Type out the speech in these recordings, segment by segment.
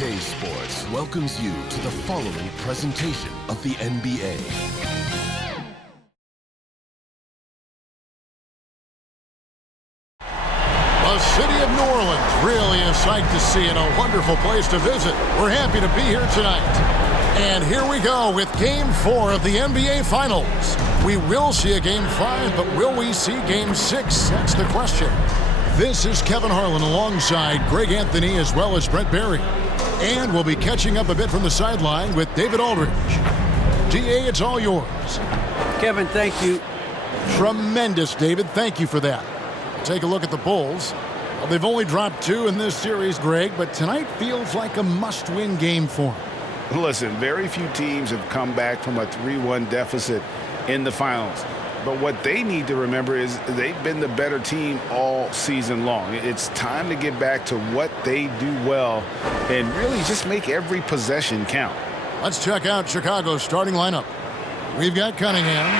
2K Sports welcomes you to the following presentation of the NBA. The city of New Orleans, really a sight to see and a wonderful place to visit. We're happy to be here tonight. And here we go with Game 4 of the NBA Finals. We will see a Game 5, but will we see Game 6? That's the question. This is Kevin Harlan alongside Greg Anthony as well as Brent Barry. And we'll be catching up a bit from the sideline with David Aldridge. DA, it's all yours. Kevin, thank you. Tremendous, David. Thank you for that. Take a look at the Bulls. Well, they've only dropped 2 in this series, Greg, but tonight feels like a must-win game for them. Listen, very few teams have come back from a 3-1 deficit in the finals. But what they need to remember is they've been the better team all season long. It's time to get back to what they do well and really just make every possession count. Let's check out Chicago's starting lineup. We've got Cunningham.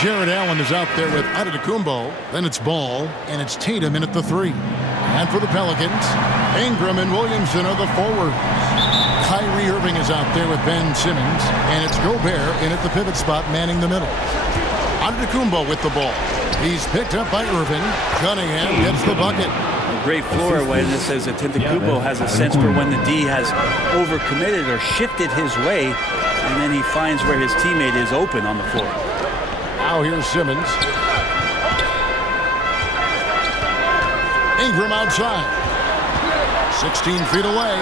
Jared Allen is out there with Antetokounmpo. Then it's Ball, and it's Tatum in at the 3. And for the Pelicans, Ingram and Williamson are the forwards. Kyrie Irving is out there with Ben Simmons, and it's Gobert in at the pivot spot manning the middle. Undercovers with the ball. He's picked up by Irving. Cunningham gets the bucket. A great floor awareness says that Antetokounmpo has a sense for when the D has overcommitted or shifted his way, and then he finds where his teammate is open on the floor. Now here's Simmons. Ingram outside. 16 feet away,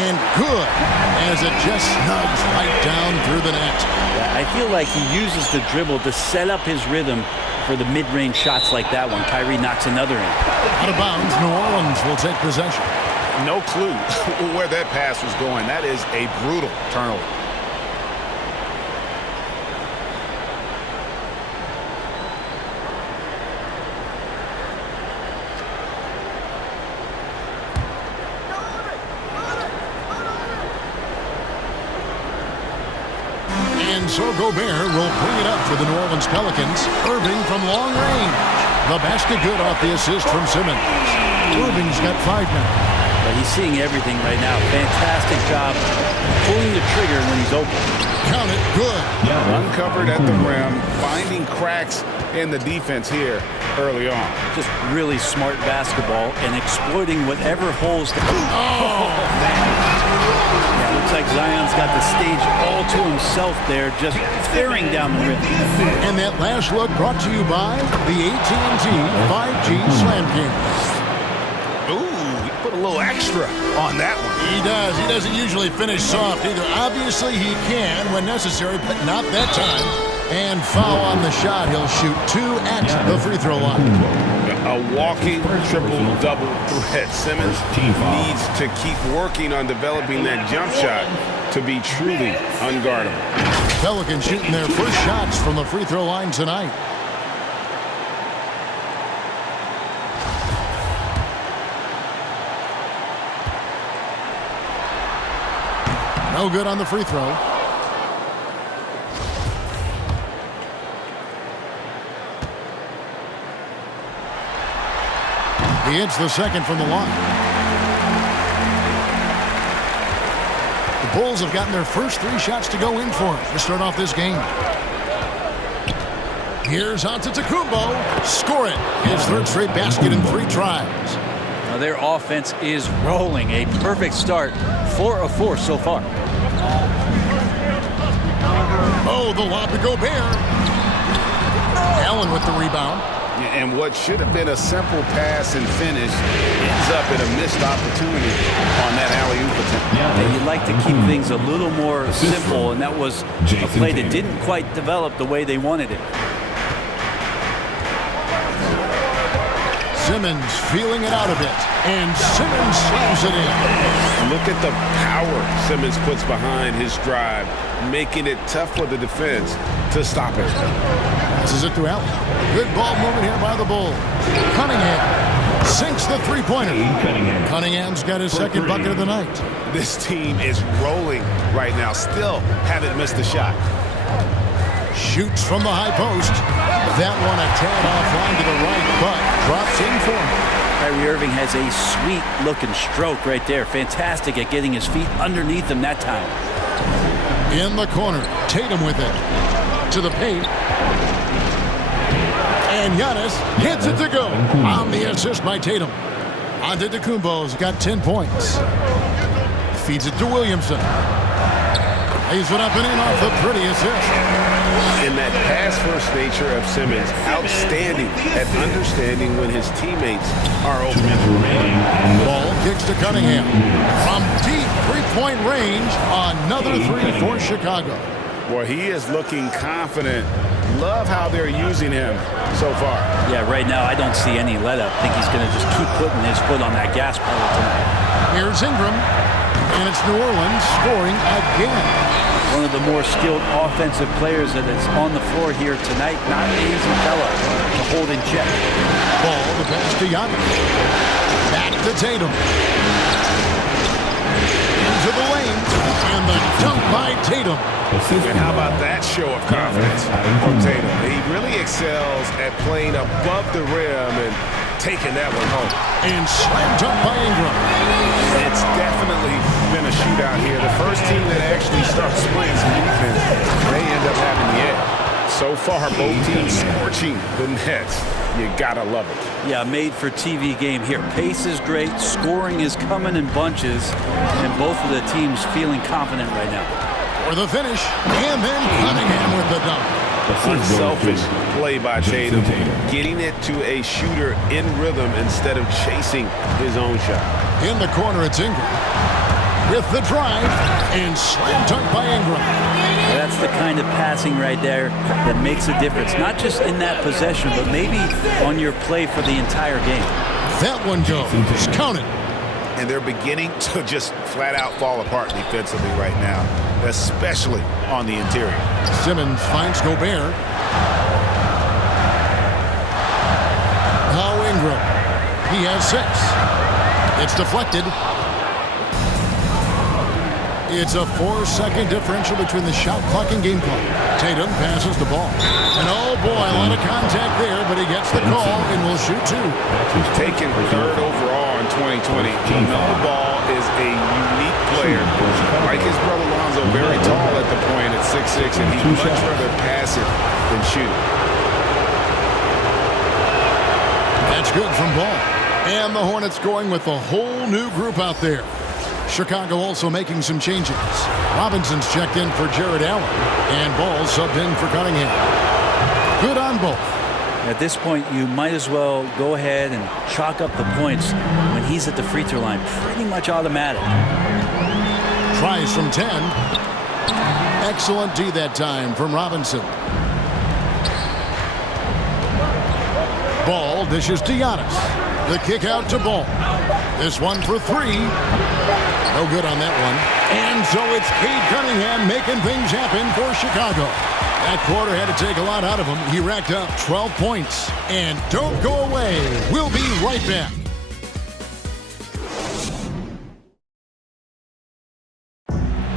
and good, as it just snugs right down through the net. I feel like he uses the dribble to set up his rhythm for the mid-range shots like that one. Kyrie knocks another in. Out of bounds, New Orleans will take possession. No clue where that pass was going. That is a brutal turnover. So Gobert will bring it up for the New Orleans Pelicans. Irving from long range. The basket good off the assist from Simmons. Irving's got 5 now. But he's seeing everything right now. Fantastic job pulling the trigger when he's open. Count it, good. Uncovered at the rim, finding cracks in the defense here early on. Just really smart basketball and exploiting whatever holes. Looks like Zion's got the stage all to himself there, just tearing down the rim. And that last look brought to you by the AT&T 5G Slam King. Ooh, he put a little extra on that one. He does. He doesn't usually finish soft either. Obviously, he can when necessary, but not that time. And foul on the shot. He'll shoot 2 at the free throw line. A walking triple-double threat. Simmons needs to keep working on developing that jump shot to be truly unguardable. Pelicans shooting their first shots from the free throw line tonight. No good on the free throw. He hits the second from the line. The Bulls have gotten their first 3 shots to go in for him to start off this game. Here's Antetokounmpo. Score it. His 3rd straight basket in 3 tries. Now their offense is rolling. A perfect start. 4 of 4 so far. Oh, the lob to Gobert. Allen with the rebound. And what should have been a simple pass and finish ends up in a missed opportunity on that alley-oop attempt. Yeah, you'd like to keep things a little more simple, and that was a play that didn't quite develop the way they wanted it. Simmons feeling it out a bit, and Simmons slams it in. Look at the power Simmons puts behind his drive, making it tough for the defense to stop it. Passes it to Allen. Good ball movement here by the Bulls. Cunningham sinks the 3-pointer. Cunningham's got his 2nd bucket of the night. This team is rolling right now. Still haven't missed a shot. Shoots from the high post. That one a tad offline to the right, but drops in for him. Kyrie Irving has a sweet-looking stroke right there. Fantastic at getting his feet underneath him that time. In the corner, Tatum with it. To the paint. And Giannis hits it to go. On the assist by Tatum. Antetokounmpo's got 10 points. Feeds it to Williamson. Lays it up and in off the pretty assist. In that pass-first nature of Simmons, outstanding at understanding when his teammates are open. Ball kicks to Cunningham. From deep three-point range, another three for Chicago. Boy, he is looking confident. Love how they're using him so far. Yeah, right now I don't see any let-up. I think he's going to just keep putting his foot on that gas pedal tonight. Here's Ingram, and it's New Orleans scoring again. One of the more skilled offensive players that is on the floor here tonight. Not an easy fella to hold in check. Ball, the pass to Giannis. Back to Tatum. Into the lane, and the dunk by Tatum. And how about that show of confidence from Tatum? He really excels at playing above the rim and taking that one home. And slammed up by Ingram. It's definitely been a shootout here. The first team that actually starts playing some defense, they end up having the edge. So far, both teams scorching the Nets. You gotta love it. Yeah, made-for-TV game here. Pace is great, scoring is coming in bunches, and both of the teams feeling confident right now. For the finish, and then Cunningham with the dunk. Unselfish play by Tatum, getting it to a shooter in rhythm instead of chasing his own shot. In the corner, it's Ingram. With the drive, and slam dunk by Ingram. That's the kind of passing right there that makes a difference. Not just in that possession, but maybe on your play for the entire game. That one goes. Count it. And they're beginning to just flat out fall apart defensively right now, especially on the interior. Simmons finds Gobert. Now Ingram. He has 6. It's deflected. It's a 4-second differential between the shot clock and game clock. Tatum passes the ball. And oh boy, a lot of contact there, but he gets the call and will shoot 2. Taken 3rd overall in 2020. Lamelo Ball is a unique player. Like his brother Lonzo, very tall at the point at 6'6", and he'd much rather pass it than shoot. That's good from Ball. And the Hornets going with a whole new group out there. Chicago also making some changes. Robinson's checked in for Jared Allen. And Ball subbed in for Cunningham. Good on both. At this point, you might as well go ahead and chalk up the points when he's at the free throw line. Pretty much automatic. Tries from 10. Excellent D that time from Robinson. Ball dishes to Giannis. The kick out to Ball. This one for 3. No good on that one. And so it's Cade Cunningham making things happen for Chicago. That quarter had to take a lot out of him. He racked up 12 points. And don't go away. We'll be right back.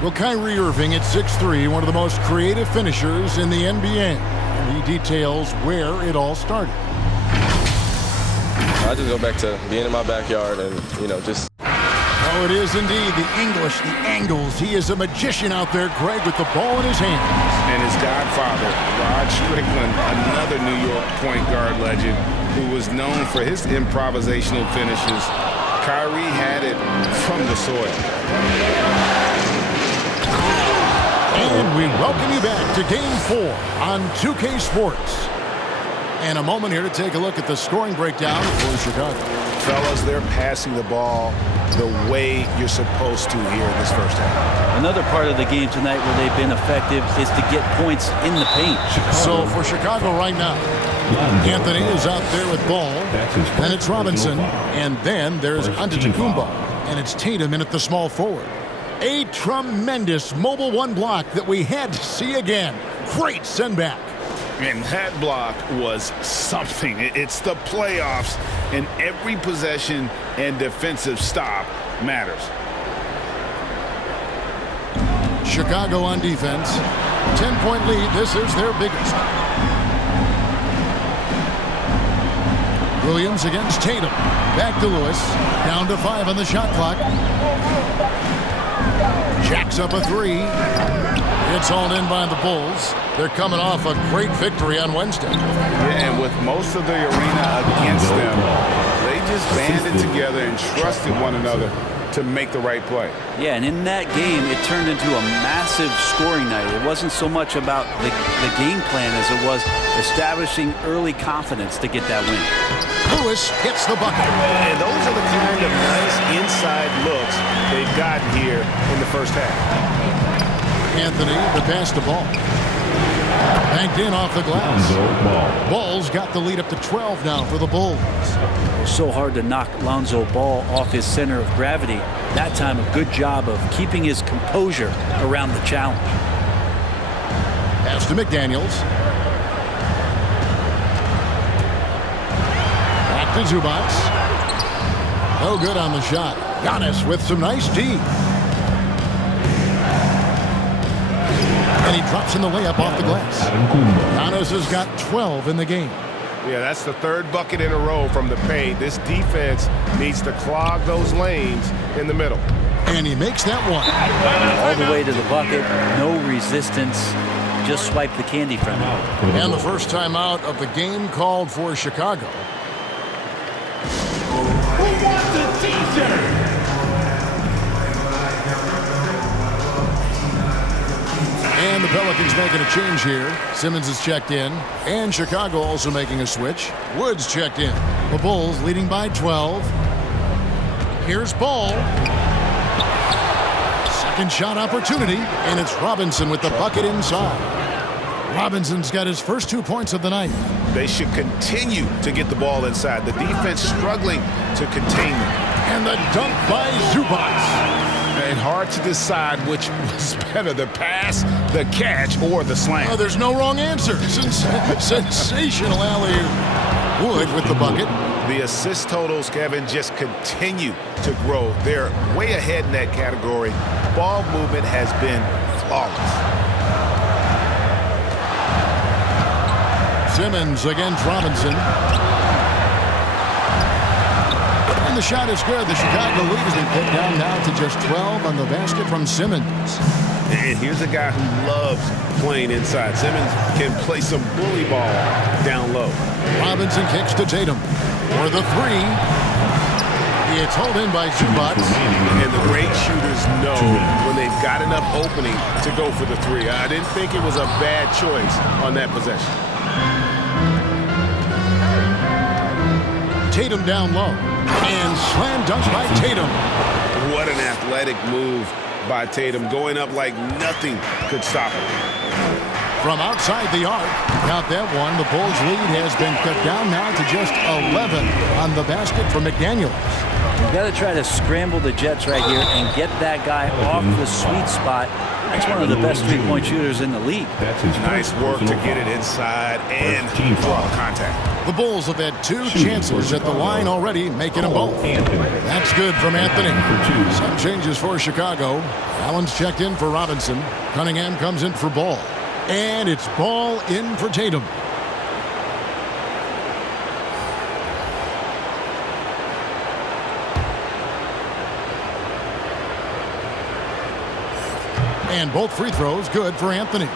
Well, Kyrie Irving at 6'3", one of the most creative finishers in the NBA. And he details where it all started. I just go back to being in my backyard and, just... Oh, it is indeed the English, the angles. He is a magician out there, Greg, with the ball in his hands. And his godfather, Rod Strickland, another New York point guard legend who was known for his improvisational finishes. Kyrie had it from the soil. And we welcome you back to Game 4 on 2K Sports. And a moment here to take a look at the scoring breakdown for Chicago. Fellas, they're passing the ball the way you're supposed to here in this first half. Another part of the game tonight where they've been effective is to get points in the paint. So for Chicago right now, Anthony is out there with Ball. Then it's Robinson. And then there's Antetokounmpo. And it's Tatum in at the small forward. A tremendous mobile one block that we had to see again. Great send back. And that block was something. It's the playoffs, and every possession and defensive stop matters. Chicago on defense. 10-point lead. This is their biggest. Williams against Tatum. Back to Lewis. Down to 5 on the shot clock. Jacks up a 3. It's hauled in by the Bulls. They're coming off a great victory on Wednesday. Yeah, and with most of the arena against them, they just banded together and trusted one another to make the right play. Yeah, and in that game, it turned into a massive scoring night. It wasn't so much about the game plan as it was establishing early confidence to get that win. Lewis hits the bucket. And those are the kind of nice inside looks they've gotten here in the first half. Anthony to pass the ball. Banked in off the glass. Bulls got the lead up to 12 now for the Bulls. So hard to knock Lonzo Ball off his center of gravity. That time, a good job of keeping his composure around the challenge. Pass to McDaniels. Back to Zubac. No good on the shot. Giannis with some nice D. And he drops in the layup off the glass. Giannis has got 12 in the game. Yeah, that's the third bucket in a row from the paint. This defense needs to clog those lanes in the middle. And he makes that one. All the way to the bucket. No resistance. Just swipe the candy from him. And the first timeout of the game called for Chicago. Who wants a t-shirt? And the Pelicans making a change here. Simmons is checked in. And Chicago also making a switch. Woods checked in. The Bulls leading by 12. Here's Ball. Second shot opportunity. And it's Robinson with the bucket inside. Robinson's got his first 2 points of the night. They should continue to get the ball inside. The defense struggling to contain them. And the dunk by Zubac. And hard to decide which was better, the pass, the catch, or the slam. Oh, there's no wrong answer. Sensational alley-oop. Wood with the bucket. The assist totals, Kevin, just continue to grow. They're way ahead in that category. Ball movement has been flawless. Simmons against Robinson. The shot is good. The Chicago lead has been put down now to just 12 on the basket from Simmons. And here's a guy who loves playing inside. Simmons can play some bully ball down low. Robinson kicks to Tatum for the 3. It's held in by Zubac. And the great shooters know when they've got enough opening to go for the 3. I didn't think it was a bad choice on that possession. Tatum down low. And slam dunk by Tatum. What an athletic move by Tatum. Going up like nothing could stop him. From outside the arc. Count that one. The Bulls' lead has been cut down now to just 11 on the basket for McDaniels. You've got to try to scramble the Jets right here and get that guy off the sweet spot. That's one of the best three-point shooters in the league. Nice work to get it inside and draw contact. The Bulls have had 2 chances at the line already, making them both. That's good from Anthony. Some changes for Chicago. Allen's checked in for Robinson. Cunningham comes in for Ball. And it's Ball in for Tatum. And both free throws good for Anthony.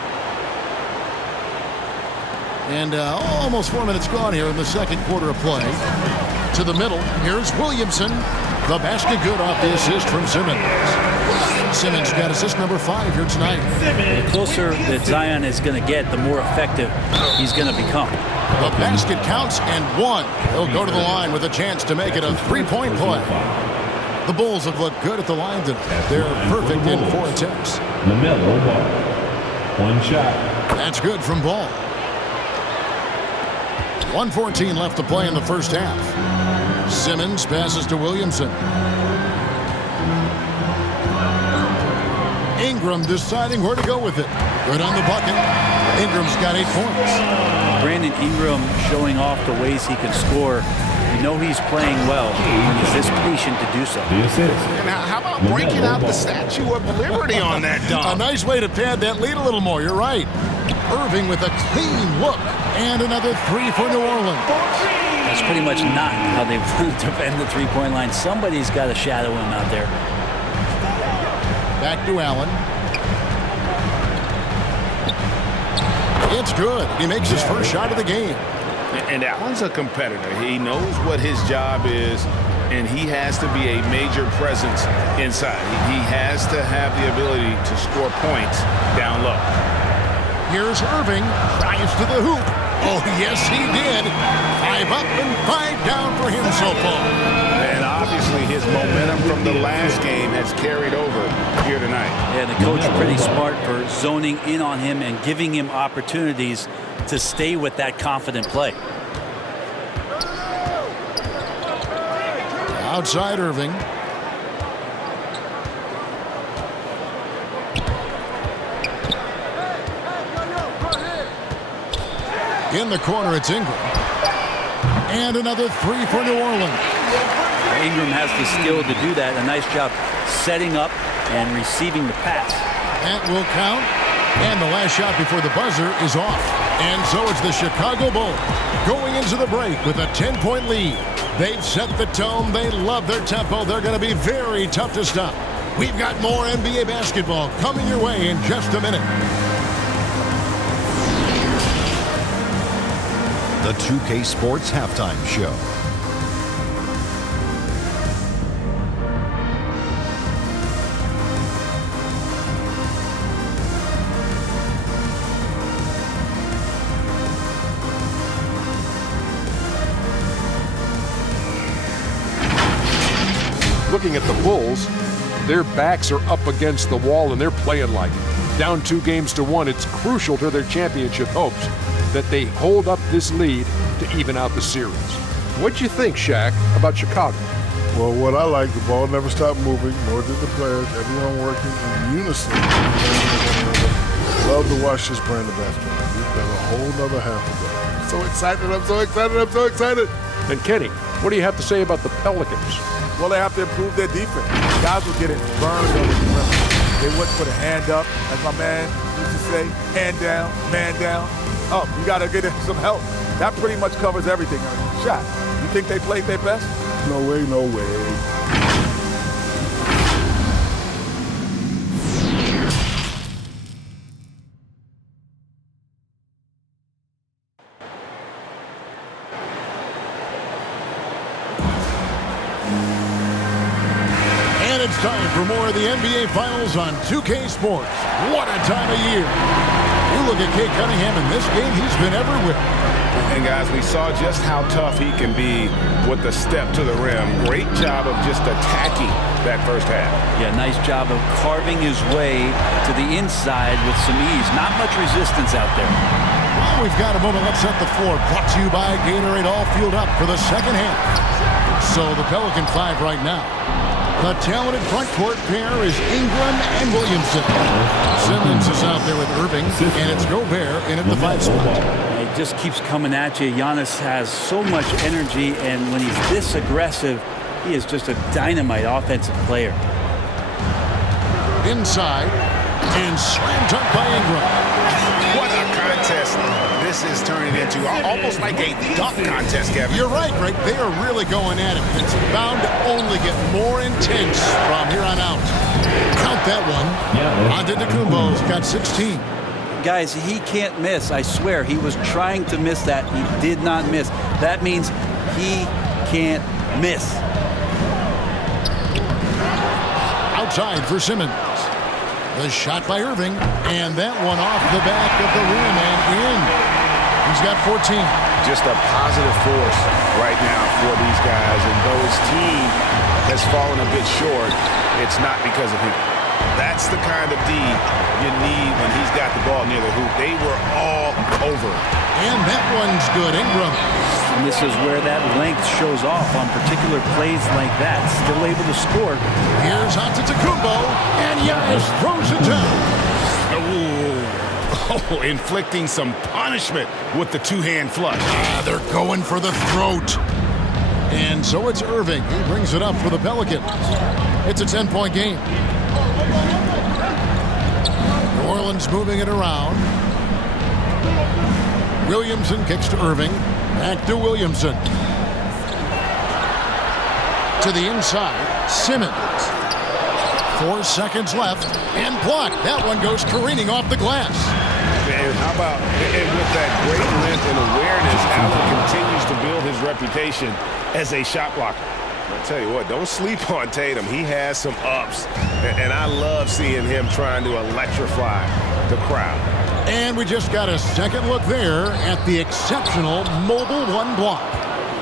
And almost 4 minutes gone here in the second quarter of play. To the middle, here's Williamson. The basket good off the assist from Simmons. Simmons got assist number 5 here tonight. The closer that Zion is going to get, the more effective he's going to become. The basket counts and 1. He'll go to the line with a chance to make it a 3-point play. The Bulls have looked good at the line tonight. They're perfect in 4 attempts. Lamelo Ball. 1 shot. That's good from Ball. 1:14 left to play in the first half. Simmons passes to Williamson. Ingram deciding where to go with it. Good on the bucket. Ingram's got 8 points. Brandon Ingram showing off the ways he can score. You know he's playing well when he's this patient to do so. The assist. And how about breaking out the Statue of Liberty on that A dunk? nice way to pad that lead a little more. You're right. Irving with a clean look. And another three for New Orleans. That's pretty much not how they want to defend the three-point line. Somebody's got to shadow him out there. Back to Allen. It's good. He makes his first shot of the game. And Allen's a competitor. He knows what his job is, and he has to be a major presence inside. He has to have the ability to score points down low. Here's Irving. Drives to the hoop. Oh, yes, he did. 5 up and 5 down for him so far. And obviously his momentum from the last game has carried over here tonight. Yeah, the coach pretty smart for zoning in on him and giving him opportunities to stay with that confident play. Outside Irving. In the corner, it's Ingram. And another three for New Orleans. Ingram has the skill to do that. A nice job setting up and receiving the pass. That will count. And the last shot before the buzzer is off. And so it's the Chicago Bulls going into the break with a 10-point lead. They've set the tone. They love their tempo. They're going to be very tough to stop. We've got more NBA basketball coming your way in just a minute. The 2K Sports Halftime Show. Looking at the Bulls, their backs are up against the wall and they're playing like it. Down 2-1, it's crucial to their championship hopes that they hold up this lead to even out the series. What'd you think, Shaq, about Chicago? Well, what I like, the ball never stopped moving, nor did the players. Everyone working in unison. Love to watch this brand of basketball. We've got a whole nother half of that. So excited, I'm so excited, I'm so excited. And Kenny, what do you have to say about the Pelicans? Well, they have to improve their defense. Guys were getting burned over the perimeter. They wouldn't put a hand up, as my man used to say, hand down, man down. Up, you got to get some help. That pretty much covers everything. Shot. You think they played their best? No way, no way. And it's time for more of the NBA Finals on 2K Sports. What a time of year. You look at Kate Cunningham in this game, he's been everywhere. And guys, we saw just how tough he can be with the step to the rim. Great job of just attacking that first half. Yeah, nice job of carving his way to the inside with some ease. Not much resistance out there. Well, we've got a moment. Let's set the floor. Brought to you by Gatorade. All fueled up for the second half. So the Pelican 5 right now. The talented front court pair is Ingram and Williamson. Simmons is out there with Irving, and it's Gobert in at the 5 spot. It just keeps coming at you. Giannis has so much energy, and when he's this aggressive, he is just a dynamite offensive player. Inside, and slam dunk by Ingram. What a contest this is turning into. Almost like a dunk contest, Kevin. You're right, Greg. They are really going at it. It's bound to only get more intense from here on out. Count that one. Antetokounmpo's got 16. Guys, he can't miss. I swear, he was trying to miss that. He did not miss. That means he can't miss. Outside for Simmons. The shot by Irving, and that one off the back of the rim and in. He's got 14. Just a positive force right now for these guys, and though his team has fallen a bit short, it's not because of him. That's the kind of D you need when he's got the ball near the hoop. They were all over. And that one's good. Ingram. And this is where that length shows off on particular plays like that. Still able to score. Here's Antetokounmpo, and Giannis throws it down. Oh, inflicting some punishment with the two-hand flush. They're going for the throat. And so it's Irving. He brings it up for the Pelicans. It's a 10-point game. New Orleans moving it around. Williamson kicks to Irving. Back to Williamson. To the inside. Simmons. 4 seconds left. And blocked. That one goes careening off the glass. And how about, and with that great length and awareness, Allen continues to build his reputation as a shot blocker. I tell you what, don't sleep on Tatum. He has some ups, and I love seeing him trying to electrify the crowd. And we just got a second look there at the exceptional mobile one block.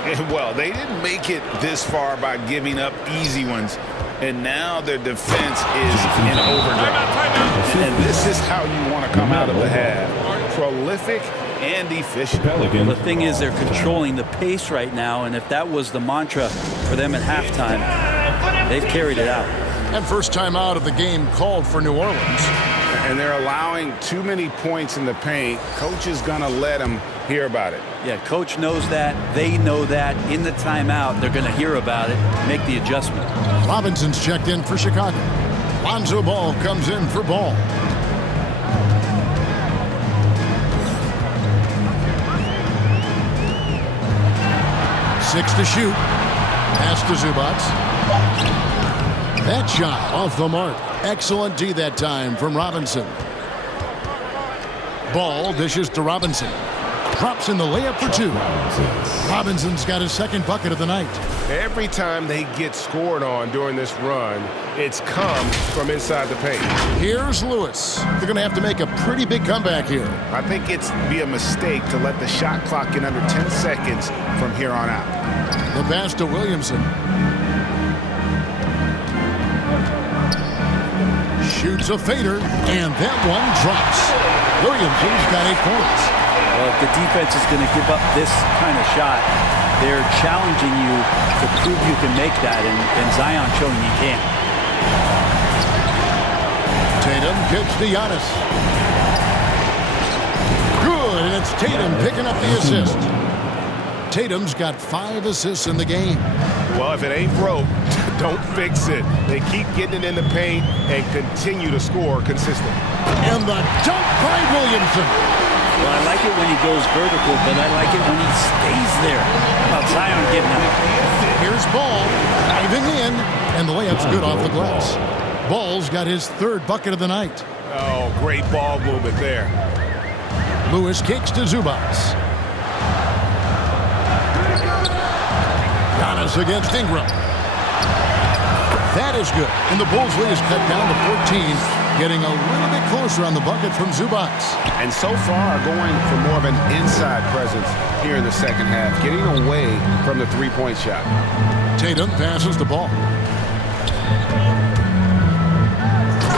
And well, they didn't make it this far by giving up easy ones, and now their defense is in overdrive. And this is how you want to come out of the half. Prolific and efficient. The thing is, they're controlling the pace right now, and if that was the mantra for them at halftime, they've carried it out. And first time out of the game called for New Orleans. And they're allowing too many points in the paint. Coach is going to let them hear about it. Yeah, coach knows that. They know that. In the timeout, they're going to hear about it, make the adjustment. Robinson's checked in for Chicago. Lonzo Ball comes in for Ball. Six to shoot. Pass to Zubats. That shot off the mark. Excellent D that time from Robinson. Ball dishes to Robinson. Drops in the layup for two. Robinson's got his second bucket of the night. Every time they get scored on during this run, it's come from inside the paint. Here's Lewis. They're going to have to make a pretty big comeback here. I think it's be a mistake to let the shot clock get under 10 seconds from here on out. The pass to Williamson. Shoots a fader, and that one drops. Williamson's got 8 points. Well, if the defense is going to give up this kind of shot, they're challenging you to prove you can make that, and Zion showing you can't. Tatum kicks to Giannis. Good, and it's Tatum picking up the assist. Tatum's got 5 assists in the game. Well, if it ain't broke, don't fix it. They keep getting it in the paint and continue to score consistently. And the dunk by Williamson. Well, I like it when he goes vertical, but I like it when he stays there. How about Zion getting up? Here's Ball diving in, and the layup's good off the glass. Ball's got his 3rd bucket of the night. Oh, great ball movement there. Lewis kicks to Zubats. Giannis against Ingram. That is good. And the Bulls lead is cut down to 14, getting a little bit closer on the bucket from Zubats. And so far, going for more of an inside presence here in the second half, getting away from the three-point shot. Tatum passes the ball.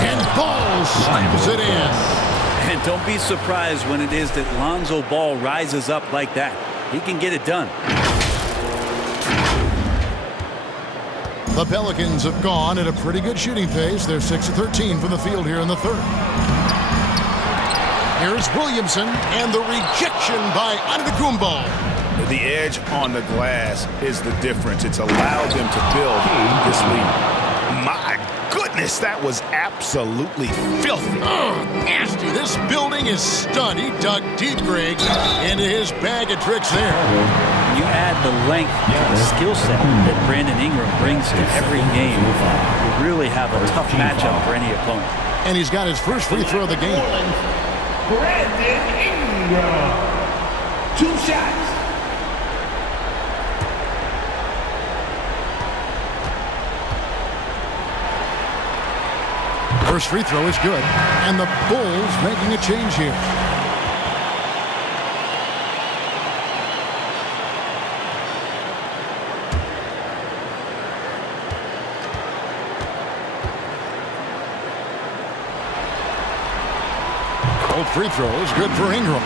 And Ball slams it in. And don't be surprised when it is that Lonzo Ball rises up like that. He can get it done. The Pelicans have gone at a pretty good shooting pace. They're 6 of 13 from the field here in the 3rd. Here's Williamson, and the rejection by Antetokounmpo. The edge on the glass is the difference. It's allowed them to build this lead. My goodness, that was absolutely filthy. Oh, nasty. This building is stud. He dug deep, Greg, into his bag of tricks there. You add the length to the skill set that Brandon Ingram brings to every game, you really have a tough matchup for any opponent. And he's got his first free throw of the game. Brandon Ingram. 2 shots. First free throw is good. And the Bulls making a change here. Both free throws good for Ingram.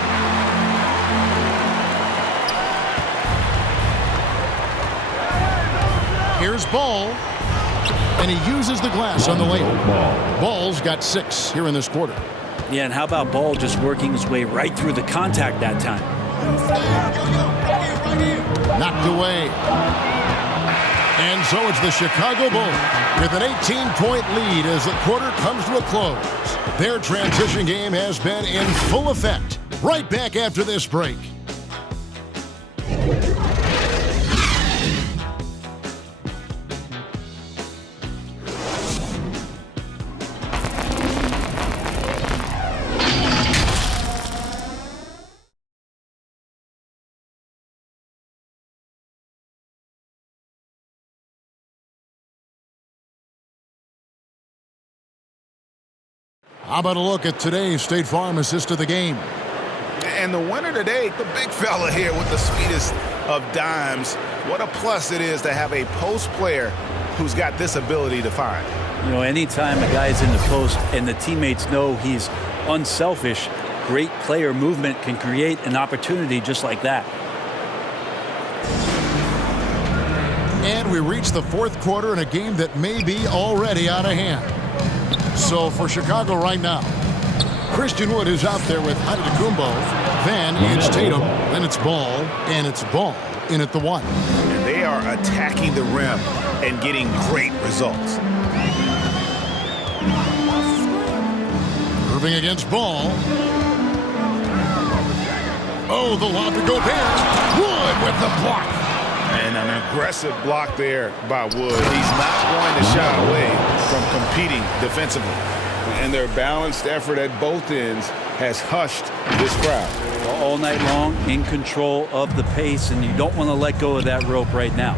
Here's Ball. And he uses the glass on the layup. Ball's got 6 here in this quarter. Yeah, and how about Ball just working his way right through the contact that time? Knocked away. And so it's the Chicago Bulls with an 18-point lead as the quarter comes to a close. Their transition game has been in full effect. Right back after this break. How about a look at today's State Farm assist of the game? And the winner today, the big fella here with the sweetest of dimes. What a plus it is to have a post player who's got this ability to find. You know, anytime a guy's in the post and the teammates know he's unselfish, great player movement can create an opportunity just like that. And we reach the fourth quarter in a game that may be already out of hand. So for Chicago right now, Christian Wood is out there with Antetokounmpo. Then it's Tatum. Then it's Ball. And it's Ball in at the 1. And they are attacking the rim and getting great results. Irving against Ball. Oh, the lob to Gobert. Wood with the block. And an aggressive block there by Wood. He's not going to shy away from competing defensively. And their balanced effort at both ends has hushed this crowd. All night long, in control of the pace, and you don't want to let go of that rope right now.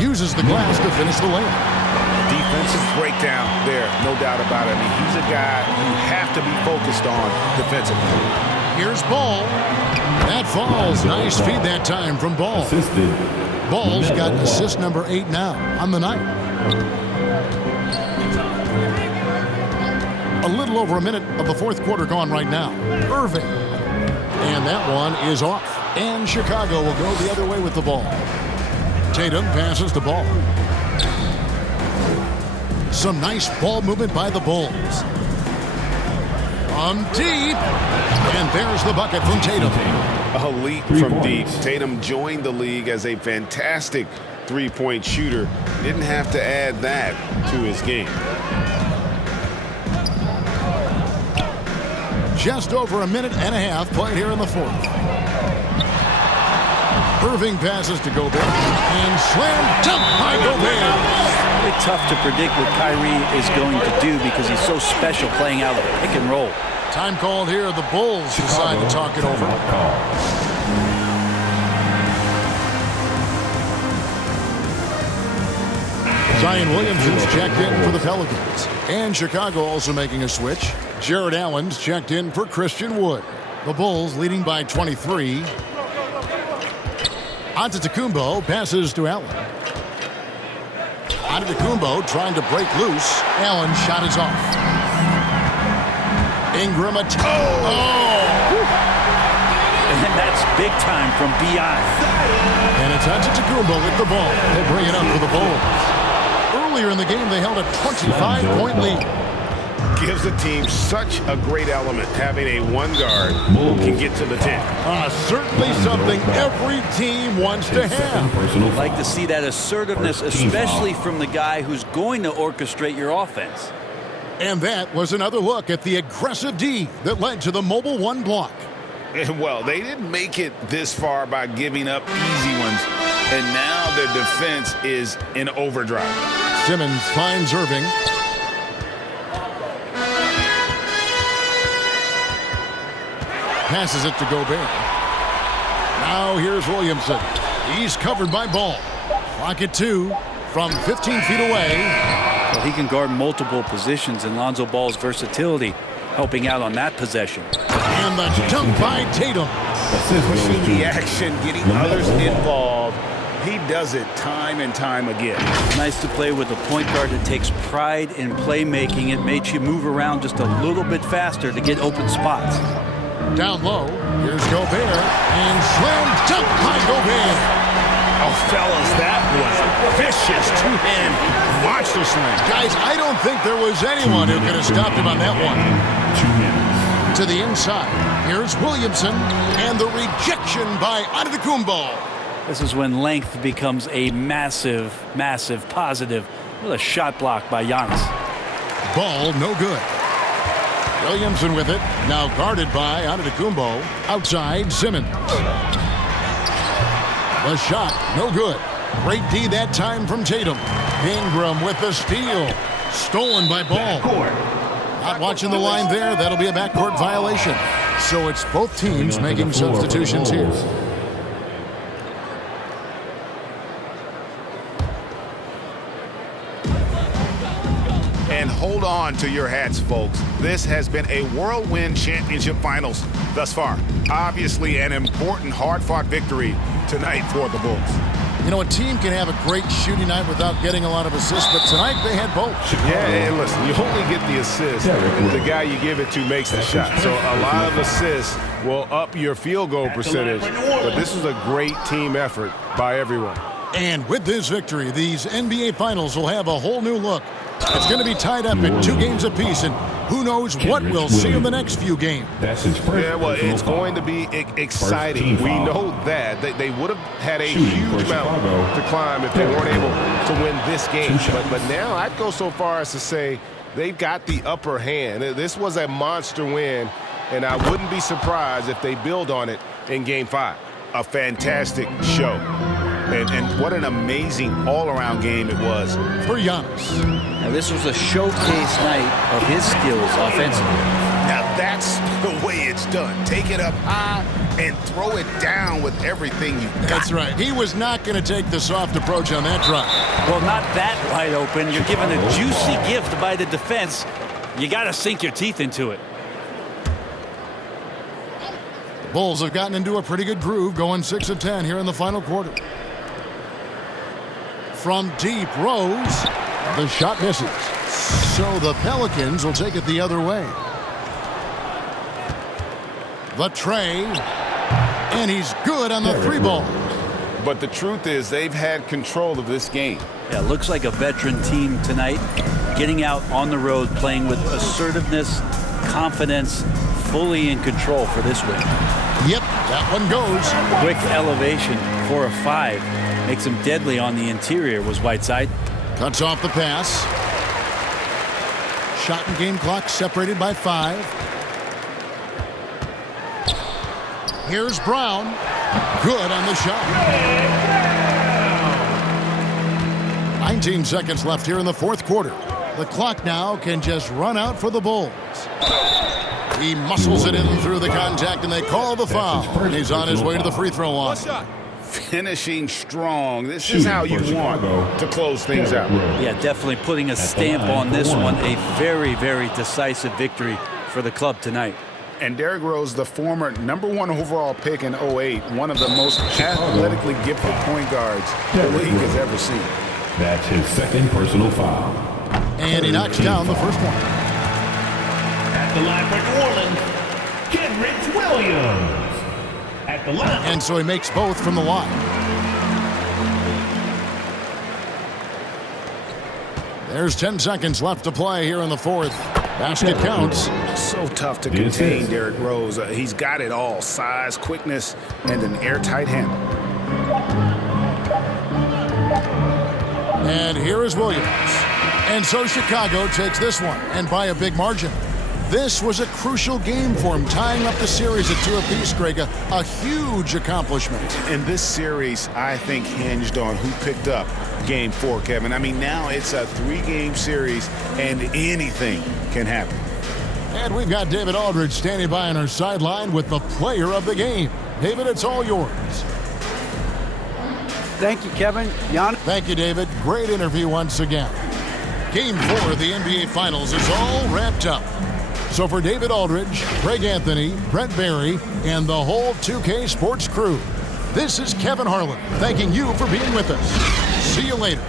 Uses the glass to finish the layup. Defensive breakdown there, no doubt about it. I mean, he's a guy you have to be focused on defensively. Here's Ball. That falls. Nice feed that time from Ball. Ball's got assist number 8 now on the night. A little over a minute of the fourth quarter gone right now. Irving. And that one is off. And Chicago will go the other way with the ball. Tatum passes the ball. Some nice ball movement by the Bulls. On deep. And there's the bucket from Tatum. A leap from deep. Tatum joined the league as a fantastic three-point shooter. Didn't have to add that to his game. Just over a minute and a half played here in the fourth. Irving passes to Gobert. And slam dunk by Gobert. Really tough to predict what Kyrie is going to do because he's so special playing out of the pick and roll. Time called here. The Bulls decide to talk it over. Zion Williamson's checked in for the Pelicans. And Chicago also making a switch. Jared Allen's checked in for Christian Wood. The Bulls leading by 23. Antetokounmpo passes to Allen. Antetokounmpo trying to break loose. Allen shot is off. Ingram attack. And that's big time from B.I. And it's Antetokounmpo with the ball. He'll bring it up for the Bulls. Earlier in the game, they held a 25-point lead. Gives the team such a great element having a one guard who can get to the 10. Certainly something every team wants to have. I'd like to see that assertiveness, especially from the guy who's going to orchestrate your offense. And that was another look at the aggressive D that led to the mobile 1 block. And well, they didn't make it this far by giving up easy ones. And now their defense is in overdrive. Simmons finds Irving. Passes it to Gobert. Now here's Williamson. He's covered by Ball. Clock at 2 from 15 feet away. Well, he can guard multiple positions, and Lonzo Ball's versatility helping out on that possession. And the dunk by Tatum. Pushing the action, getting others involved. He does it time and time again. Nice to play with a point guard that takes pride in playmaking. It makes you move around just a little bit faster to get open spots. Down low, here's Gobert, and slam dunk by Gobert. Oh, fellas, that was a vicious two-hand monster slam. Guys, I don't think there was anyone who could have stopped him on that one. 2 minutes. To the inside, Here's Williamson, and the rejection by Antetokounmpo. This is when length becomes a massive, massive positive. What a shot block by Giannis. Ball no good. Williamson with it, now guarded by Antetokounmpo. Outside, Simmons. The shot, no good. Great D that time from Tatum. Ingram with the steal. Stolen by Ball. Not watching the line there. That'll be a backcourt violation. So it's both teams making substitutions here. And hold on to your hats, folks. This has been a whirlwind championship finals thus far. Obviously an important, hard-fought victory tonight for the Bulls. You know, a team can have a great shooting night without getting a lot of assists, but tonight they had both. Yeah, and listen, you only get the assist if the guy you give it to makes the shot. So a lot of assists will up your field goal percentage, but this is a great team effort by everyone. And with this victory, these NBA Finals will have a whole new look. It's going to be tied up at 2 games apiece, and who knows what we'll see in the next few games. That's his first. Yeah, well, it's going to be exciting. We know that. They would have had a huge mountain to climb if they weren't able to win this game. But now I'd go so far as to say they've got the upper hand. This was a monster win, and I wouldn't be surprised if they build on it in Game 5. A fantastic show. And what an amazing all-around game it was for Giannis. Now, this was a showcase night of his skills offensively. Now, that's the way it's done. Take it up high and throw it down with everything you got. That's right. He was not going to take the soft approach on that drive. Well, not that wide open. You're given a juicy gift by the defense. You got to sink your teeth into it. The Bulls have gotten into a pretty good groove, going 6 of 10 here in the final quarter. From deep, Rose. The shot misses. So the Pelicans will take it the other way. The tray. And he's good on the 3-ball. But the truth is they've had control of this game. Yeah, looks like a veteran team tonight. Getting out on the road, playing with assertiveness, confidence, fully in control for this win. Yep, that one goes. Quick elevation for a 5. Makes him deadly on the interior, was Whiteside. Cuts off the pass. Shot and game clock separated by 5. Here's Brown. Good on the shot. 19 seconds left here in the 4th quarter. The clock now can just run out for the Bulls. He muscles it in through the contact, and they call the foul. He's on his way to the free throw line. Finishing strong. This is how you want to close things out. Yeah, definitely putting a stamp on this one. A very, very decisive victory for the club tonight. And Derrick Rose, the former #1 overall pick in 08, one of the most athletically gifted point guards the league has ever seen. That's his 2nd personal foul. And he knocks down the first one. At the line for New Orleans, Kenrich Williams. At the line. And so he makes both from the line. There's 10 seconds left to play here in the 4th. Basket counts. So tough to contain Derrick Rose. He's got it all. Size, quickness, and an airtight handle. And here is Williams. And so Chicago takes this one, and by a big margin. This was a crucial game for him, tying up the series at 2 apiece, Greg. A huge accomplishment. And this series, I think, hinged on who picked up Game 4, Kevin. I mean, now it's a 3-game series, and anything can happen. And we've got David Aldridge standing by on our sideline with the player of the game. David, it's all yours. Thank you, Kevin. Giannis. Thank you, David. Great interview once again. Game 4 of the NBA Finals is all wrapped up. So for David Aldridge, Greg Anthony, Brett Barry, and the whole 2K Sports crew, this is Kevin Harlan thanking you for being with us. See you later.